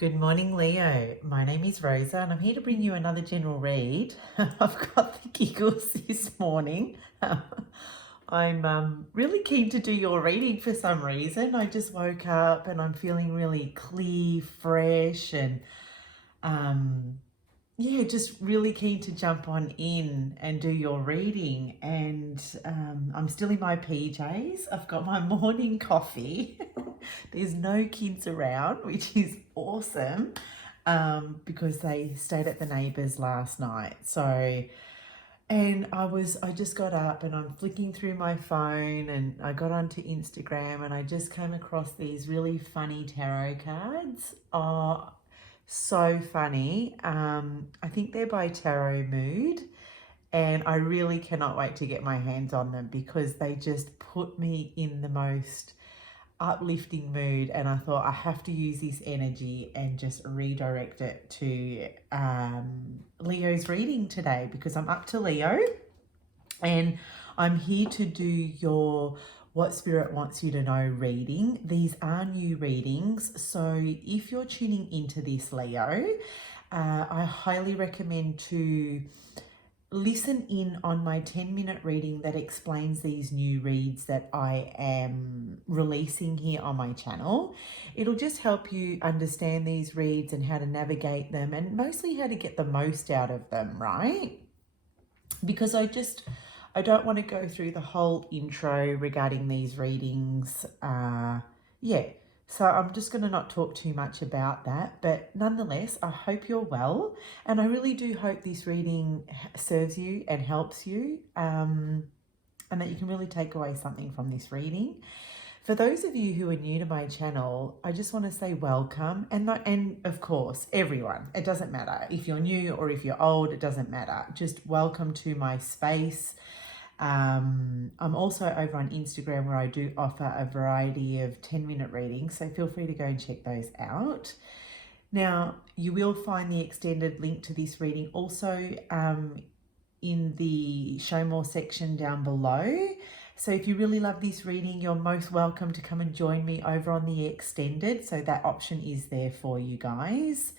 Good morning, Leo. My name is Rosa and I'm here to bring you another general read. I've got the giggles this morning. I'm really keen to do your reading for some reason. I just woke up and I'm feeling really clear, fresh, and yeah, just really keen to jump on in and do your reading. And I'm still in my PJs. I've got my morning coffee. There's no kids around, which is awesome, because they stayed at the neighbours last night. So, and I just got up and I'm flicking through my phone and I got onto Instagram and I just came across these really funny tarot cards. Oh, so funny. I think they're by Tarot Mood, and I really cannot wait to get my hands on them because they just put me in the most uplifting mood. And I thought I have to use this energy and just redirect it to Leo's reading today, because I'm up to Leo and I'm here to do your What Spirit Wants You to Know reading. These are new readings, so if you're tuning into this, Leo, I highly recommend to listen in on my 10-minute reading that explains these new reads that I am releasing here on my channel. It'll just help you understand these reads and how to navigate them, and mostly how to get the most out of them, right? Because I don't want to go through the whole intro regarding these readings. So I'm just going to not talk too much about that. But nonetheless, I hope you're well. And I really do hope this reading serves you and helps you, and that you can really take away something from this reading. For those of you who are new to my channel, I just want to say welcome. And of course, everyone, it doesn't matter. If you're new or if you're old, it doesn't matter. Just welcome to my space. I'm also over on Instagram, where I do offer a variety of 10-minute readings, so feel free to go and check those out. Now, you will find the extended link to this reading also in the Show More section down below. So if you really love this reading, you're most welcome to come and join me over on the extended. So that option is there for you guys.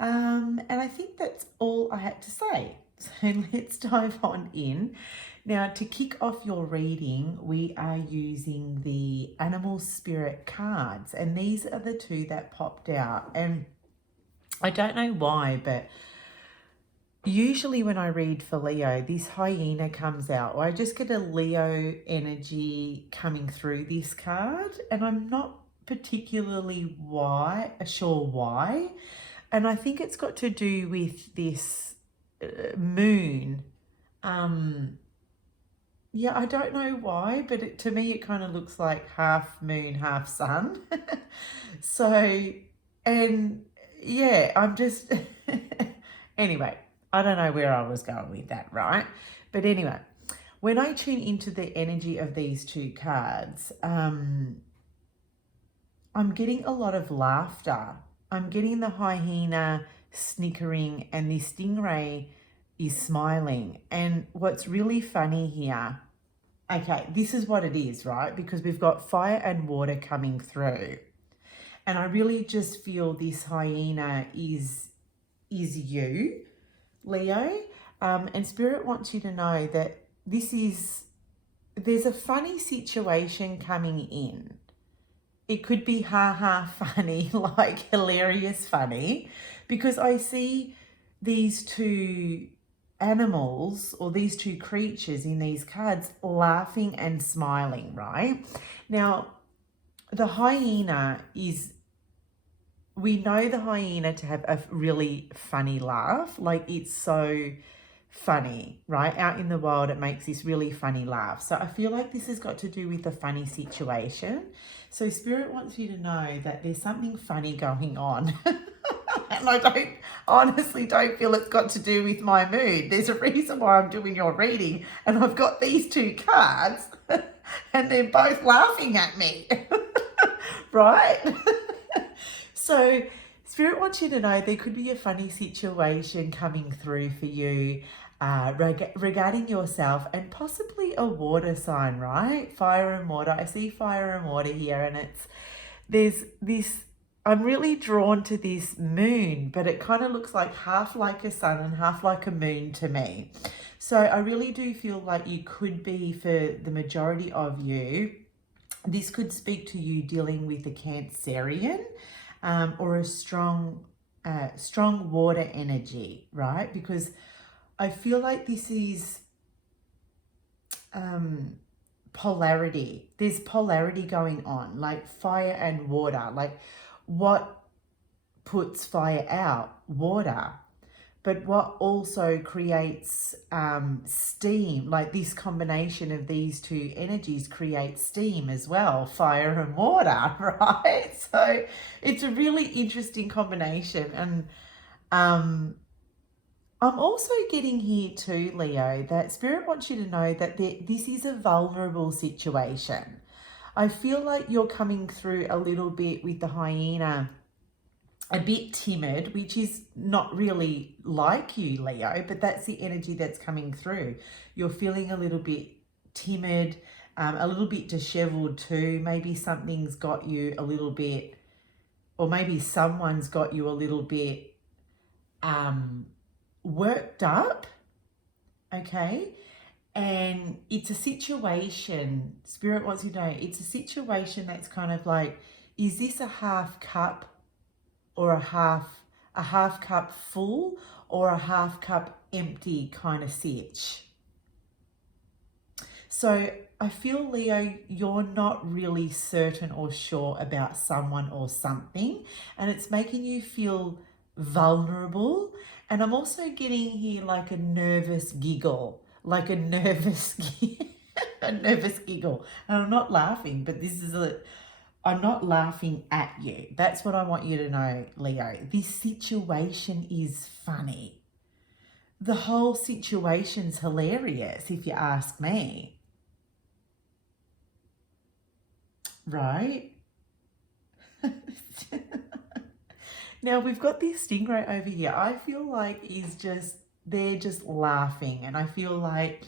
And I think that's all I had to say. So let's dive on in. Now, to kick off your reading, we are using the Animal Spirit cards, and these are the two that popped out. And I don't know why, but usually when I read for Leo, this hyena comes out, or I just get a Leo energy coming through this card, and I'm not particularly sure why. And I think it's got to do with this moon. Yeah, I don't know why, but to me, it kind of looks like half moon, half sun. So, and yeah, I'm just, anyway, I don't know where I was going with that, right? But anyway, when I tune into the energy of these two cards, I'm getting a lot of laughter. I'm getting the hyena snickering and the stingray is smiling. And what's really funny here, okay, this is what it is, right? Because we've got fire and water coming through. And I really just feel this hyena is you, Leo. And Spirit wants you to know that there's a funny situation coming in. It could be ha funny, like hilarious funny, because I see these two animals, or these two creatures in these cards, laughing and smiling, right? Now, the hyena we know the hyena to have a really funny laugh. Like, it's so funny, right? Out in the wild, it makes this really funny laugh. So I feel like this has got to do with a funny situation. So Spirit wants you to know that there's something funny going on. And I honestly don't feel it's got to do with my mood. There's a reason why I'm doing your reading, and I've got these two cards and they're both laughing at me, right? So Spirit wants you to know there could be a funny situation coming through for you regarding yourself, and possibly a water sign, right? Fire and water. I see fire and water here, and there's this I'm really drawn to this moon, but it kind of looks like half like a sun and half like a moon to me. So I really do feel like you could be, for the majority of you, this could speak to you dealing with a Cancerian or a strong water energy, right? Because I feel like this is polarity. There's polarity going on, like fire and water. Like, what puts fire out? Water. But what also creates steam, like this combination of these two energies creates steam as well, fire and water, right? So it's a really interesting combination. And I'm also getting here too, Leo, that Spirit wants you to know that this is a vulnerable situation. I feel like you're coming through a little bit with the hyena, a bit timid, which is not really like you, Leo, but that's the energy that's coming through. You're feeling a little bit timid, a little bit disheveled too. Maybe something's got you a little bit, or maybe someone's got you a little bit worked up, okay? And it's a situation, Spirit wants you to know, it's a situation that's kind of like, is this a half cup or a half cup full or a half cup empty kind of sitch? So I feel, Leo, you're not really certain or sure about someone or something, and it's making you feel vulnerable. And I'm also getting here like a nervous giggle, like a nervous a nervous giggle. And I'm not laughing, but I'm not laughing at you. That's what I want you to know, Leo. This situation is funny. The whole situation's hilarious, if you ask me. Right? Now we've got this stingray over here. I feel like they're just laughing, and I feel like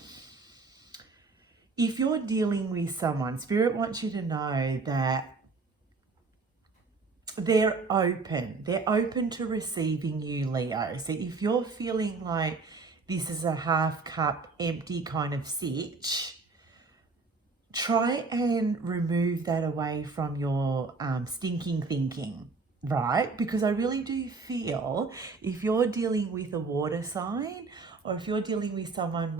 if you're dealing with someone, Spirit wants you to know that they're open to receiving you, Leo. So if you're feeling like this is a half cup empty kind of sitch, try and remove that away from your stinking thinking, right? Because I really do feel if you're dealing with a water sign, or if you're dealing with someone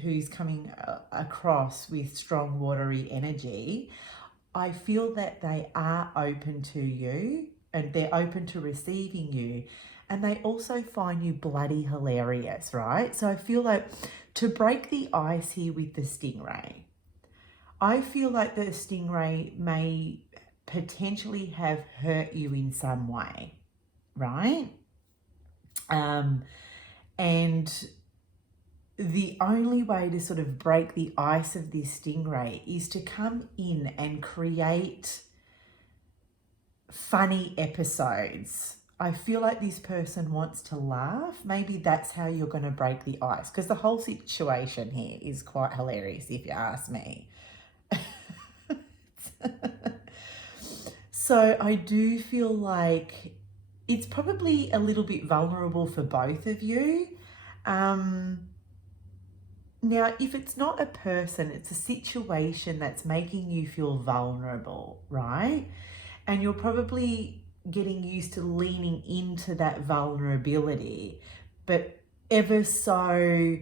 who's coming across with strong watery energy, I feel that they are open to you and they're open to receiving you. And they also find you bloody hilarious, right? So I feel like to break the ice here with the stingray, I feel like the stingray may potentially have hurt you in some way, right? And the only way to sort of break the ice of this stingray is to come in and create funny episodes. I feel like this person wants to laugh. Maybe that's how you're going to break the ice, because the whole situation here is quite hilarious if you ask me. So I do feel like it's probably a little bit vulnerable for both of you. Now, if it's not a person, it's a situation that's making you feel vulnerable, right? And you're probably getting used to leaning into that vulnerability, but ever so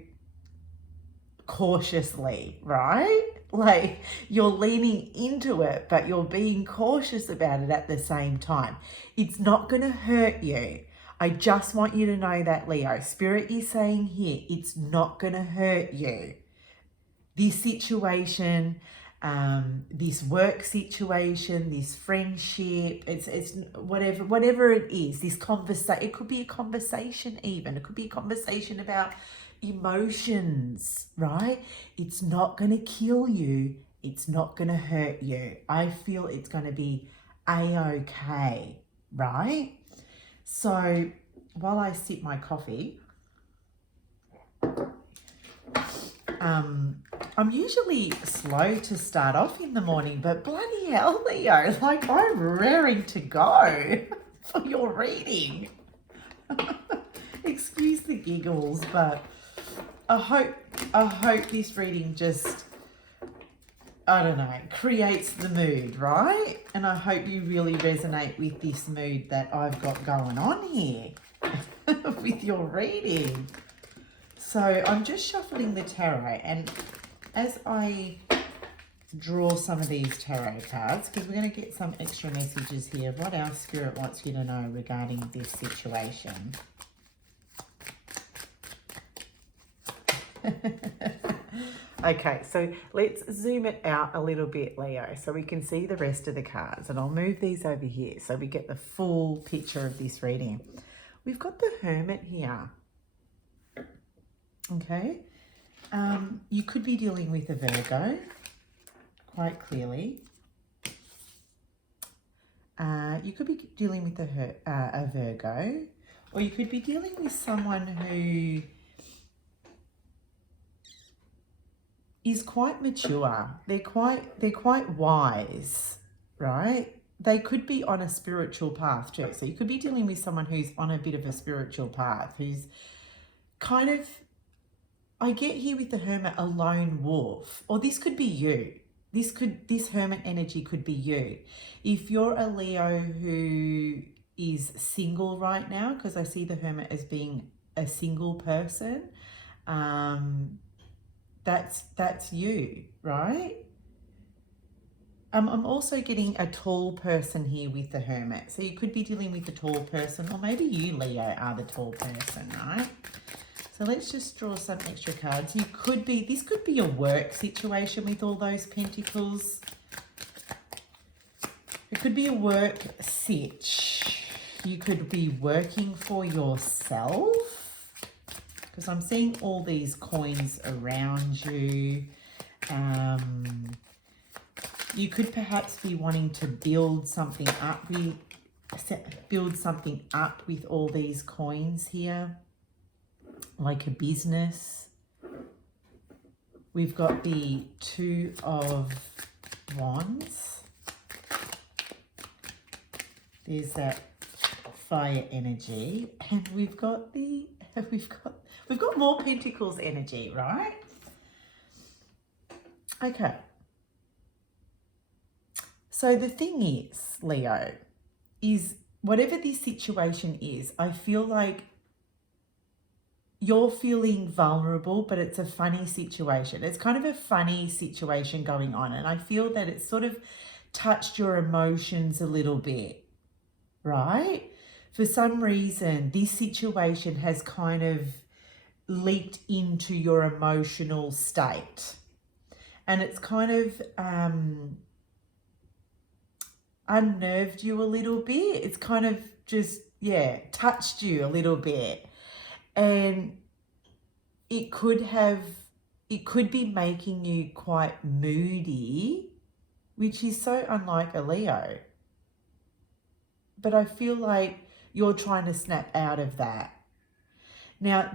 cautiously, right? Like you're leaning into it, but you're being cautious about it at the same time. It's not going to hurt you. I just want you to know that, Leo. Spirit is saying here, it's not going to hurt you. This situation, this work situation, this friendship, it's whatever it is, this conversation, it could be a conversation even. It could be a conversation about emotions, right? It's not going to kill you. It's not going to hurt you. I feel it's going to be a-okay, right? So while I sip my coffee, I'm usually slow to start off in the morning, but bloody hell, Leo, like I'm raring to go. for your reading. Excuse the giggles, but I hope this reading just, I don't know, creates the mood, right? And I hope you really resonate with this mood that I've got going on here with your reading. So I'm just shuffling the tarot, and as I draw some of these tarot cards, because we're going to get some extra messages here of what our spirit wants you to know regarding this situation. Okay, so let's zoom it out a little bit, Leo, so we can see the rest of the cards. And I'll move these over here so we get the full picture of this reading. We've got the Hermit here. Okay. You could be dealing with a Virgo, quite clearly. You could be dealing with a Virgo, or you could be dealing with someone who is quite mature. They're quite wise, right? They could be on a spiritual path too. So you could be dealing with someone who's on a bit of a spiritual path, who's kind of, I get here with the Hermit, a lone wolf, or this could be you. This Hermit energy could be you. If you're a Leo who is single right now, because I see the Hermit as being a single person, that's you, right? I'm also getting a tall person here with the Hermit. So you could be dealing with a tall person, or maybe you, Leo, are the tall person, right? So let's just draw some extra cards. This could be a work situation with all those pentacles. It could be a work sitch. You could be working for yourself, because I'm seeing all these coins around you. You could perhaps be wanting to build something up with all these coins here, like a business. We've got the Two of Wands. There's that fire energy, and we've got more Pentacles energy, right? Okay. So the thing is, Leo, is whatever this situation is, I feel like you're feeling vulnerable, but it's a funny situation. It's kind of a funny situation going on, and I feel that it's sort of touched your emotions a little bit, right? For some reason, this situation has kind of leaked into your emotional state, and it's kind of unnerved you a little bit. It's kind of just, touched you a little bit. And it could be making you quite moody, which is so unlike a Leo. But I feel like you're trying to snap out of that. Now,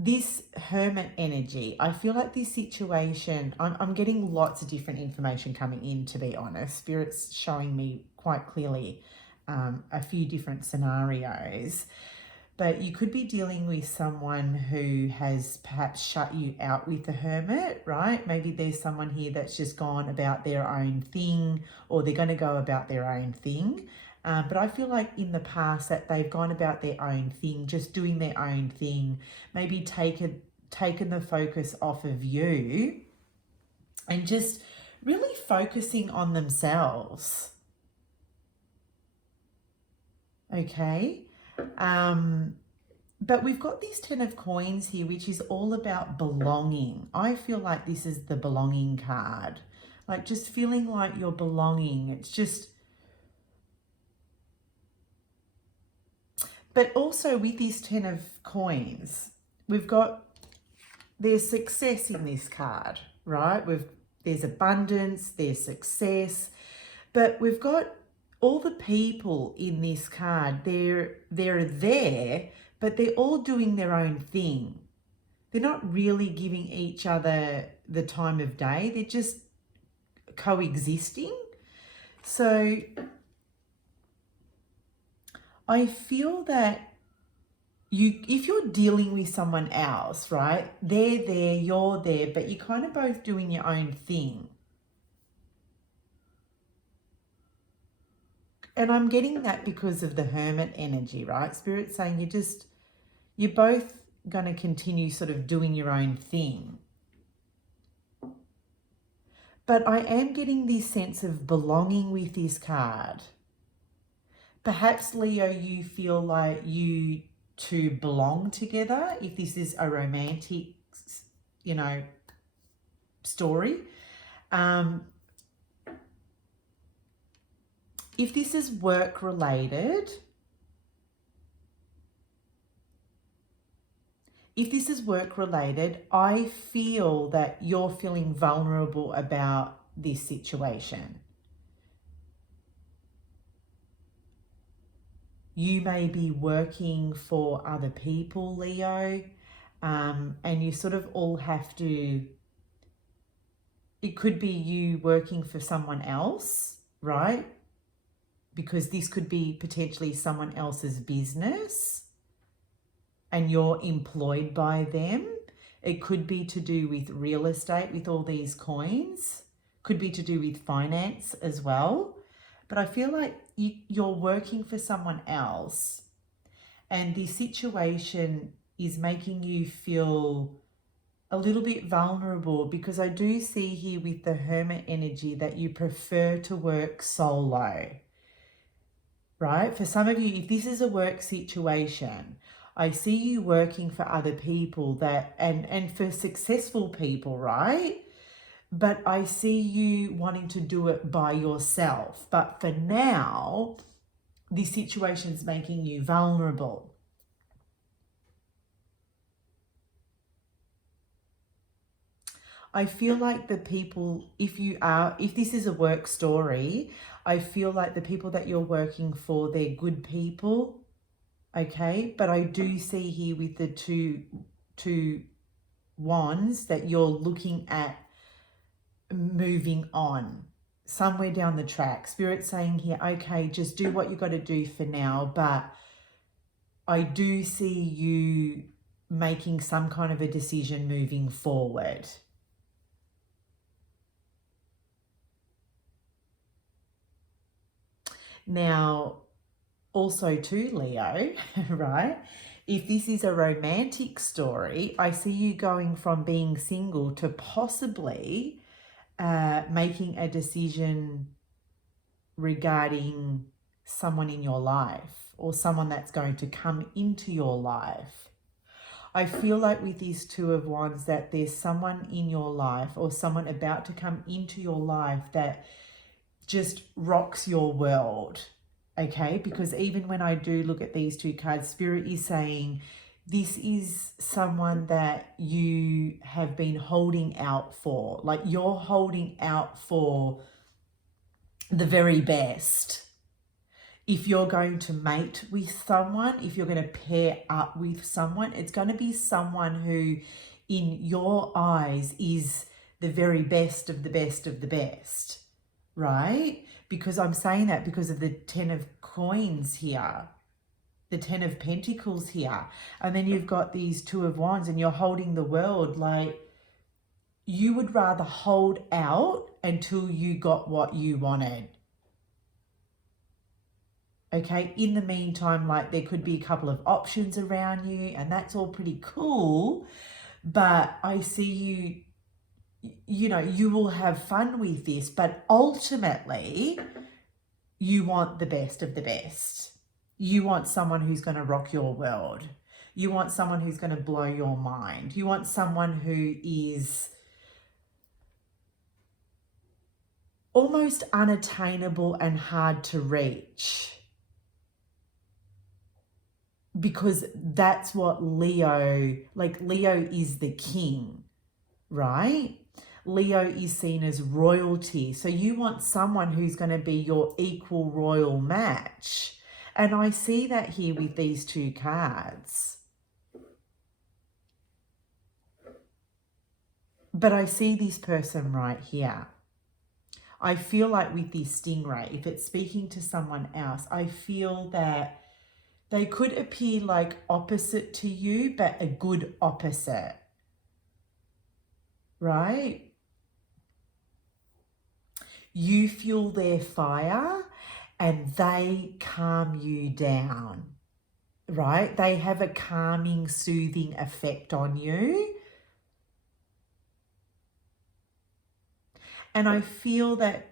this Hermit energy, I feel like this situation, I'm getting lots of different information coming in, to be honest. Spirit's showing me quite clearly a few different scenarios. But you could be dealing with someone who has perhaps shut you out with the Hermit, right? Maybe there's someone here that's just gone about their own thing, or they're going to go about their own thing. But I feel like in the past that they've gone about their own thing, just doing their own thing, maybe taken the focus off of you and just really focusing on themselves. Okay. But we've got this 10 of coins here, which is all about belonging. I feel like this is the belonging card. Like just feeling like you're belonging. It's just... But also with this 10 of coins, there's success in this card, right? There's abundance, there's success, but we've got all the people in this card. They're there, but they're all doing their own thing. They're not really giving each other the time of day. They're just coexisting. So I feel that if you're dealing with someone else, right, they're there, you're there, but you're kind of both doing your own thing. And I'm getting that because of the hermit energy, right? Spirit's saying you're both going to continue sort of doing your own thing. But I am getting this sense of belonging with this card. Perhaps, Leo, you feel like you two belong together if this is a romantic, story. If this is work related, I feel that you're feeling vulnerable about this situation. You may be working for other people, Leo, and you sort of all have to, it could be you working for someone else, right? Because this could be potentially someone else's business and you're employed by them. It could be to do with real estate with all these coins. Could be to do with finance as well. But I feel like you're working for someone else and the situation is making you feel a little bit vulnerable, because I do see here with the hermit energy that you prefer to work solo, right? For some of you, if this is a work situation, I see you working for other people that, and for successful people, right? But I see you wanting to do it by yourself. But for now, this situation's making you vulnerable. I feel like the people, if this is a work story, I feel like the people that you're working for, they're good people, okay? But I do see here with the two wands that you're looking at moving on somewhere down the track. Spirit's saying here, okay, just do what you got to do for now, but I do see you making some kind of a decision moving forward. Now, also too, Leo, right? If this is a romantic story, I see you going from being single to possibly making a decision regarding someone in your life or someone that's going to come into your life. I feel like with these Two of Wands that there's someone in your life or someone about to come into your life that just rocks your world, okay? Because even when I do look at these two cards, Spirit is saying this is someone that you have been holding out for. Like you're holding out for the very best. If you're going to mate with someone, if you're going to pair up with someone, it's going to be someone who in your eyes is the very best of the best of the best, right? Because I'm saying that because of the 10 of coins here, the 10 of pentacles here, and then you've got these Two of Wands and you're holding the world. Like you would rather hold out until you got what you wanted. Okay, in the meantime, like there could be a couple of options around you and that's all pretty cool, but I see you will have fun with this, but ultimately you want the best of the best. You want someone who's going to rock your world. You want someone who's going to blow your mind. You want someone who is almost unattainable and hard to reach. Because that's what Leo is the king, right? Leo is seen as royalty. So you want someone who's going to be your equal royal match. And I see that here with these two cards. But I see this person right here. I feel like with this stingray, if it's speaking to someone else, I feel that They could appear like opposite to you, but a good opposite, right? You fuel their fire and they calm you down, right? They have a calming, soothing effect on you. And I feel that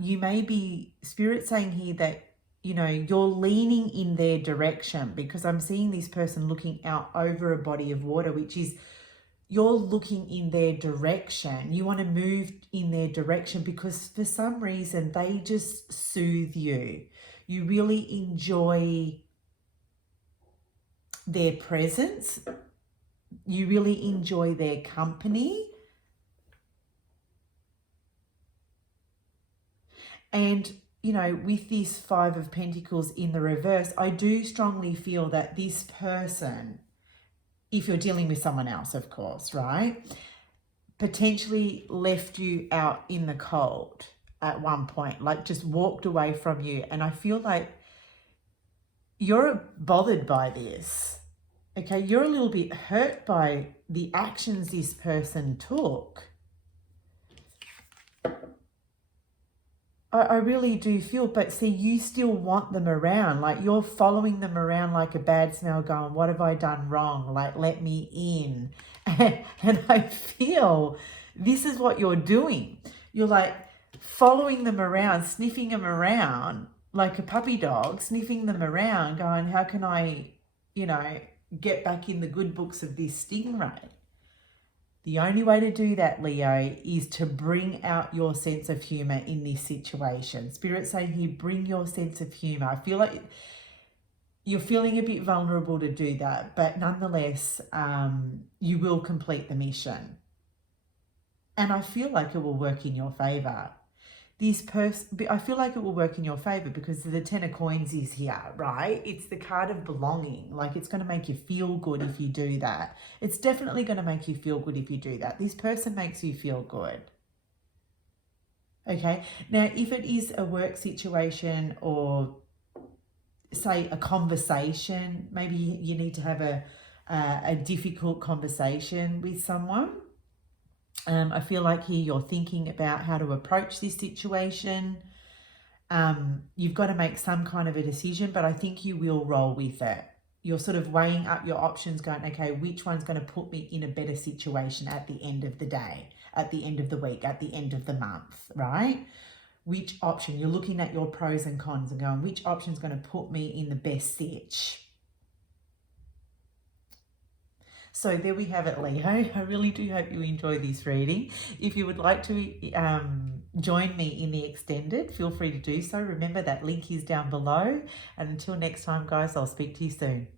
you may be, Spirit saying here that, you know, you're leaning in their direction, because I'm seeing this person looking out over a body of water, which is, you're looking in their direction. You want to move in their direction because for some reason they just soothe you. You really enjoy their presence. You really enjoy their company. And, you know, with this Five of Pentacles in the reverse, I do strongly feel that this person, if you're dealing with someone else, of course, right, potentially left you out in the cold at one point, like just walked away from you. And I feel like you're bothered by this, okay? You're a little bit hurt by the actions this person took. I really do feel, but see, you still want them around. Like, you're following them around like a bad smell, going, what have I done wrong? Like, let me in. And I feel this is what you're doing. You're like following them around, sniffing them around like a puppy dog, sniffing them around, going, how can I, you know, get back in the good books of this stingray? The only way to do that, Leo, is to bring out your sense of humor in this situation. Spirit's saying here, bring your sense of humor. I feel like you're feeling a bit vulnerable to do that, but nonetheless, you will complete the mission. And I feel like it will work in your favor. I feel like it will work in your favor because the Ten of Coins is here, right? It's the card of belonging. Like, it's going to make you feel good if you do that. It's definitely going to make you feel good if you do that. This person makes you feel good. Okay. Now, if it is a work situation or say a conversation, maybe you need to have a difficult conversation with someone. I feel like here you're thinking about how to approach this situation. You've got to make some kind of a decision, but I think you will roll with it. You're sort of weighing up your options, going, okay, which one's going to put me in a better situation at the end of the day, at the end of the week, at the end of the month, right? Which option? You're looking at your pros and cons and going, which option's going to put me in the best stitch? So there we have it, Leo. I really do hope you enjoy this reading. If you would like to join me in the extended, feel free to do so. Remember, that link is down below. And until next time, guys, I'll speak to you soon.